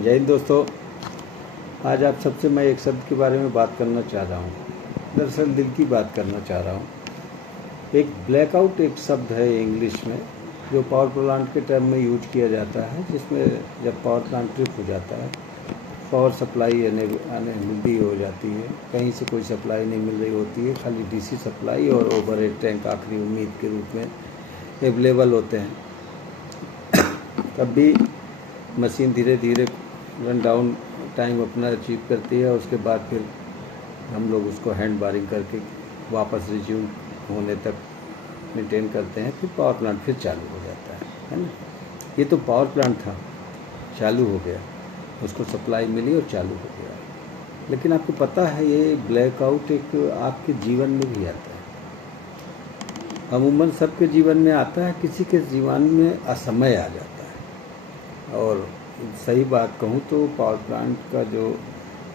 जय हिंद दोस्तों। आज आप सबसे मैं एक शब्द के बारे में बात करना चाह रहा हूँ। दरअसल दिल की बात करना चाह रहा हूँ। एक ब्लैकआउट एक शब्द है इंग्लिश में, जो पावर प्लांट के टर्म में यूज किया जाता है, जिसमें जब पावर प्लांट ट्रिप हो जाता है, पावर सप्लाई अनअवेलेबिलिटी हो जाती है, कहीं से कोई सप्लाई नहीं मिल रही होती है, खाली डीसी सप्लाई और ओवरहेड टैंक आखिरी उम्मीद के रूप में अवेलेबल होते हैं। तब भी मशीन धीरे धीरे रन डाउन टाइम अपना अचीव करती है। उसके बाद फिर हम लोग उसको हैंड बारिंग करके वापस रिज्यूम होने तक मेंटेन करते हैं। फिर पावर प्लांट फिर चालू हो जाता है ना। ये तो पावर प्लांट था, चालू हो गया, उसको सप्लाई मिली और चालू हो गया। लेकिन आपको पता है ये ब्लैकआउट एक आपके जीवन में भी आता है। अमूमन सबके जीवन में आता है, किसी के जीवन में असमय आ जाता है। और सही बात कहूँ तो पावर प्लांट का जो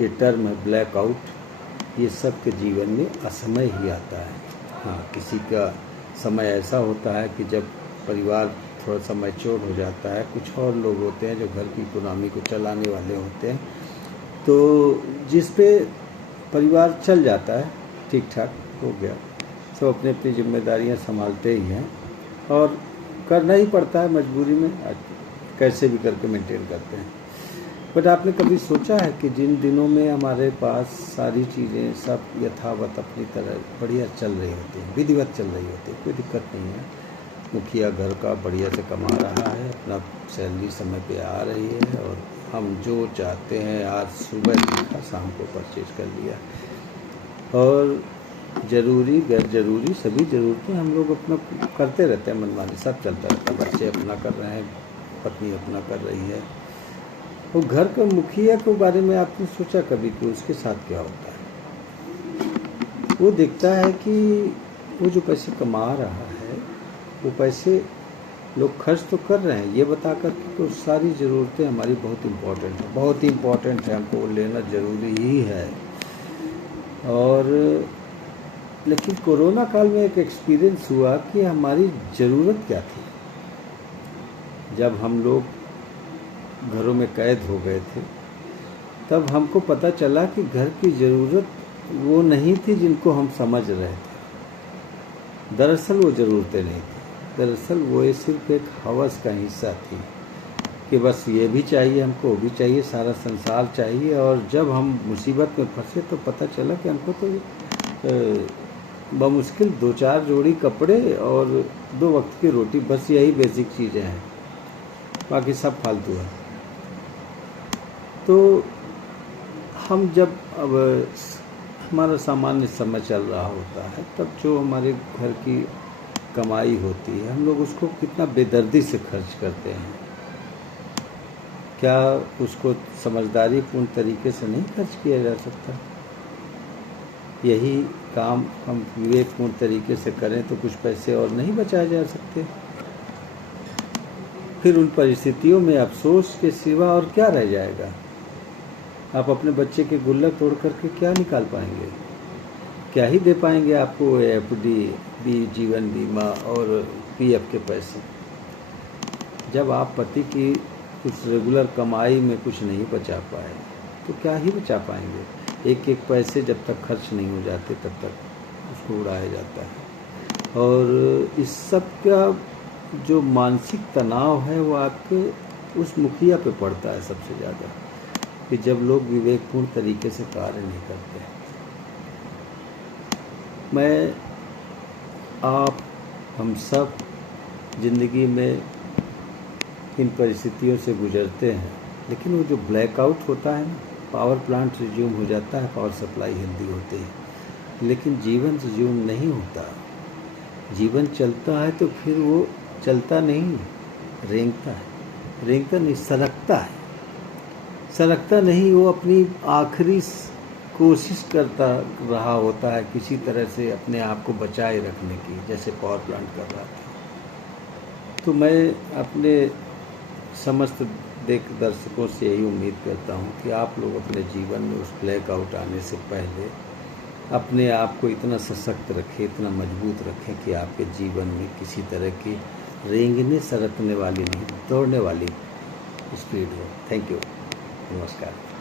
ये टर्म है ब्लैकआउट, ये सबके जीवन में असमय ही आता है। हाँ, किसी का समय ऐसा होता है कि जब परिवार थोड़ा सा मैच्योर हो जाता है, कुछ और लोग होते हैं जो घर की इकोनॉमी को चलाने वाले होते हैं, तो जिस पे परिवार चल जाता है, ठीक ठाक हो गया, सब अपनी अपनी जिम्मेदारियां संभालते ही हैं और करना ही पड़ता है मजबूरी में, कैसे भी करके मेंटेन करते हैं। बट आपने कभी सोचा है कि जिन दिनों में हमारे पास सारी चीज़ें सब यथावत अपनी तरह बढ़िया चल रही होती हैं, विधिवत चल रही होती है, कोई दिक्कत नहीं है, मुखिया घर का बढ़िया से कमा रहा है, अपना सैलरी समय पे आ रही है और हम जो चाहते हैं आज सुबह लिखा शाम को परचेज कर लिया, और ज़रूरी गैर ज़रूरी सभी ज़रूरतें हम लोग अपना करते रहते हैं, मनमानी सब चलता रहता है। बच्चे अपना कर रहे हैं, पत्नी अपना कर रही है। और घर का मुखिया के बारे में आपने सोचा कभी कि उसके साथ क्या होता है? वो देखता है कि वो जो पैसे कमा रहा है वो पैसे लोग खर्च तो कर रहे हैं, ये बता कर कि तो सारी ज़रूरतें हमारी बहुत इम्पोर्टेंट है, बहुत ही इम्पोर्टेंट है, हमको वो लेना ज़रूरी ही है। और लेकिन कोरोना काल में एक एक्सपीरियंस हुआ कि हमारी ज़रूरत क्या थी। जब हम लोग घरों में कैद हो गए थे, तब हमको पता चला कि घर की ज़रूरत वो नहीं थी जिनको हम समझ रहे थे। दरअसल वो ज़रूरतें नहीं थी, दरअसल वो सिर्फ एक हवस का हिस्सा थी कि बस ये भी चाहिए हमको, वो भी चाहिए, सारा संसार चाहिए। और जब हम मुसीबत में फंसे तो पता चला कि हमको तो बमुश्किल 2-4 जोड़ी कपड़े और 2 वक्त की रोटी, बस यही बेसिक चीज़ें हैं, बाकी सब फालतू है। तो हम जब अब हमारा सामान्य समय चल रहा होता है, तब जो हमारे घर की कमाई होती है, हम लोग उसको कितना बेदर्दी से खर्च करते हैं। क्या उसको समझदारी पूर्ण तरीके से नहीं खर्च किया जा सकता? यही काम हम विवेकपूर्ण तरीके से करें तो कुछ पैसे और नहीं बचाए जा सकते? फिर उन परिस्थितियों में अफसोस के सिवा और क्या रह जाएगा? आप अपने बच्चे के गुल्लक तोड़ करके क्या निकाल पाएंगे? क्या ही दे पाएंगे आपको एफडी, जीवन बीमा और पीएफ के पैसे? जब आप पति की उस रेगुलर कमाई में कुछ नहीं बचा पाए तो क्या ही बचा पाएंगे? एक एक पैसे जब तक खर्च नहीं हो जाते तब तक उसको उड़ाया जाता है। और इस सब का जो मानसिक तनाव है वो आपके उस मुखिया पे पड़ता है सबसे ज़्यादा, कि जब लोग विवेकपूर्ण तरीके से कार्य नहीं करते। मैं, आप, हम सब ज़िंदगी में इन परिस्थितियों से गुजरते हैं, लेकिन वो जो ब्लैकआउट होता है ना, पावर प्लांट रिज्यूम हो जाता है, पावर सप्लाई हेल्दी होती है, लेकिन जीवन रिज्यूम नहीं होता। जीवन चलता है तो फिर वो चलता नहीं, रेंगता है, रेंगता नहीं, सरकता है, सरकता नहीं, वो अपनी आखिरी कोशिश करता रहा होता है किसी तरह से अपने आप को बचाए रखने की, जैसे पावर प्लांट कर रहा था। तो मैं अपने समस्त दर्शकों से यही उम्मीद करता हूँ कि आप लोग अपने जीवन में उस ब्लैकआउट आने से पहले अपने आप को इतना सशक्त रखें, इतना मजबूत रखें कि आपके जीवन में किसी तरह की रेंगने सरकने वाली नहीं, दौड़ने वाली स्पीड हो। Thank you. नमस्कार।